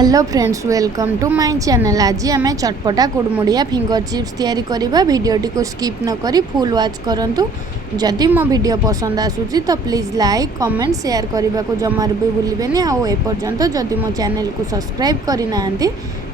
Hello friends, welcome to my channel. आज आम चटपटा कुड़मुड़िया फिंगर चिप्स तैयारी करवा। वीडियोटी को स्किप न करी फुल वॉच करंतु। जदि मो वीडियो पसंद आसुची तो प्लीज़ लाइक कमेंट शेयर करने को जमार भी भूलिबेनी। आउ एपर्यंत जदि मो चैनल को सब्सक्राइब करना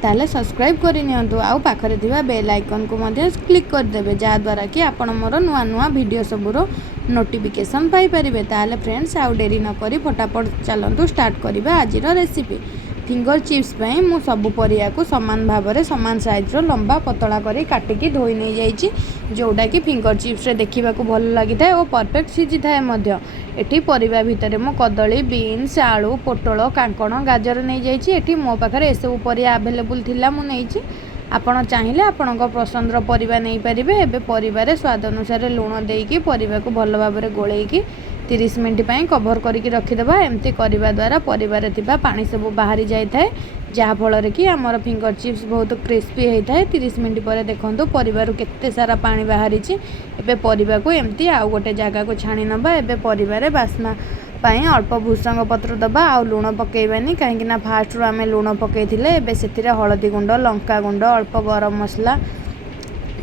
ताले सब्सक्राइब करनियंतु। आउ पाखरे थिबा बेल आइकन को मध्य क्लिक करदेबे, जहाद्वारा कि आपण मोर नुआ नुआ वीडियो सबुरो नोटिफिकेशन पाई परिबे। ताले फ्रेंड्स आउ डेरी न करी फटाफट चलंतु स्टार्ट करिबा आजिर रेसिपी। फिंगर चिप्स पे मु सबु परिया को समान भाव में समान साइज लंबा पतला करी काटिकी धोई नहीं जाइए, जोटा कि फिंगर चिप्स रे देखा भल लगी था और परफेक्ट सीझी थाए मध्य। एठी परिबा भितर मु कदली, बीन्स, आलू, पोटल, कांकण, गाजर नहीं जाइए। एठी मो पाखरे एसबू परिया अवेलेबल थिला मु नहीं। आपण चाहिए आपण पसंदर परिबा नहीं पारिबे। एबे परिबारे स्वाद अनुसार लुण देकी परिबा को भल भाव में गोलेकी 30 मिनट पर कभर करके रखीदे। एमती करने द्वारा परिवार थिबा पानी सब बाहरी जाए, जहाँफल कि आमर फिंगर चिप्स बहुत क्रिस्पी होता है। 30 मिनट पर देखो परिवार केते सारा पानी बाहरी। एबे परिबा को एमती आउ गोटे जगह को छाणी नबा। एबे परिवार बास्ना पाई अल्प भूसंग पत्र दबा। आउ लुण पकेबानी, कहीं फास्ट रू आम लुण पकईले। एबे से हलदी गुंड, लंका गुंड, अल्प गरम मसला,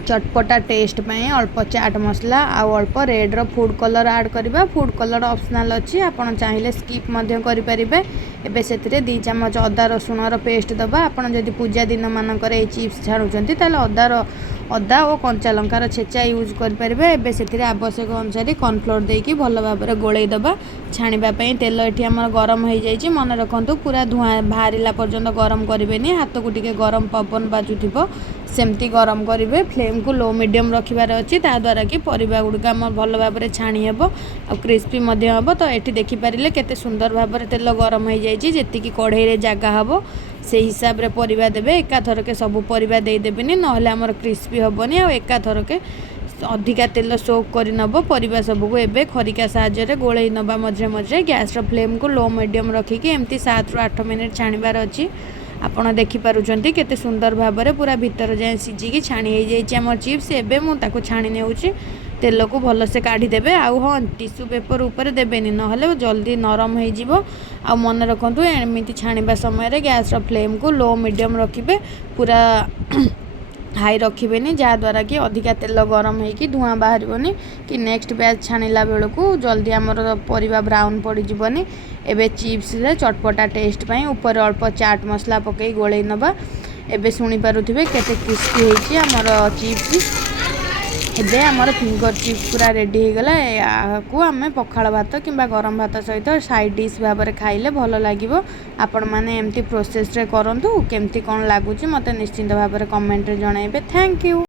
चटपटा टेस्ट पाई अल्प चाट मसला, आउ अल्प रेड रो फूड कलर ऐड करबा। फूड कलर ऑप्शनल अच्छी, आपन चाहिए स्किप मध्य करि परिबे। एबे सेतिरे 2 चम्मच अदा रसुण रो पेस्ट दबा। आपन जदि पूजा दिन मानकर ए चिप्स छाणुचंती ताले अदा और कंचा लंकार छेचा यूज कर परिबे। एबे सेतिरे आवश्यक अनुसार कॉर्नफ्लोर देकी भल भाव में गोळई दबा। छाणिबा पई तेल एठी हमर गरम हो जाइए। मन रखंतु पूरा धुआं बाहरिला पर्यंत गरम करेनि। हाथ को टिके गरम पवन बाजुथिबो सेमती गरम करेंगे। फ्लेम को लो मीडियम रखिबार अच्छी, ताद्वारा कि परिबा गुड़िक आम भल भाव में छाणी हेब और क्रिस्पी हम। तो ये देखिपारे केते सुंदर भाव में तेल गरम हो जाइए। जी कढ़ई जगह हम से हिसाब रे परिबा देबे। एकाथरके सब परिबा देदेवेनि, नहले आमर क्रिस्पी हेबनी। आ एकाथरके अधिका तेल सोक कर नब परिबा सबको। एबे खरिका साहाय्य गोळई नबा मझे मझे। गैस रो फ्लेम को लो मीडियम रखिकी एमती 7 ରୁ 8 मिनिट छाणीबार अच्छी। आपण देखिपुंट केते सुंदर भाव में पूरा भीतर जाए सीझिकी छाणी हो जाइए आम चिप्स। एबे मु ताको छाणी नेउची। तेल को भलसे काढ़ीदेवे। आउ हाँ, टिश्यू पेपर ऊपर देवेनि, नहले जल्दी नरम हो। आ मन रखु एमती छाणीबा समय गैस रो फ्लेम को लो मीडियम रखिबे, पूरा हाई रखिबेनि, जहाँद्वारा कि अधिका तेल गरम होगी धुआं बाहरनी कि नेक्स्ट बैच छाणिला बेलू जल्दी आमर परिबा ब्राउन पड़ीजनी। एबे चिप्स रे चटपटा टेस्ट पाई ऊपर अल्प चाट मसला पकई गोळई नबा। एबे शुणी पारुथिबे केते क्रिस्पी होईची आमर चिप्स। एबे आमर फिंगर चिप्स पूरा रेडी हो गला। को आम पखाल भात किंबा गरम भात सहित साइड डिश भाव में खाइले भल लगिवो। आपण माने एमती प्रोसेस रे करंतु। केमती कोन लागुची मते निश्चिंत भाव में कमेंट रे जणाइबे। Thank you.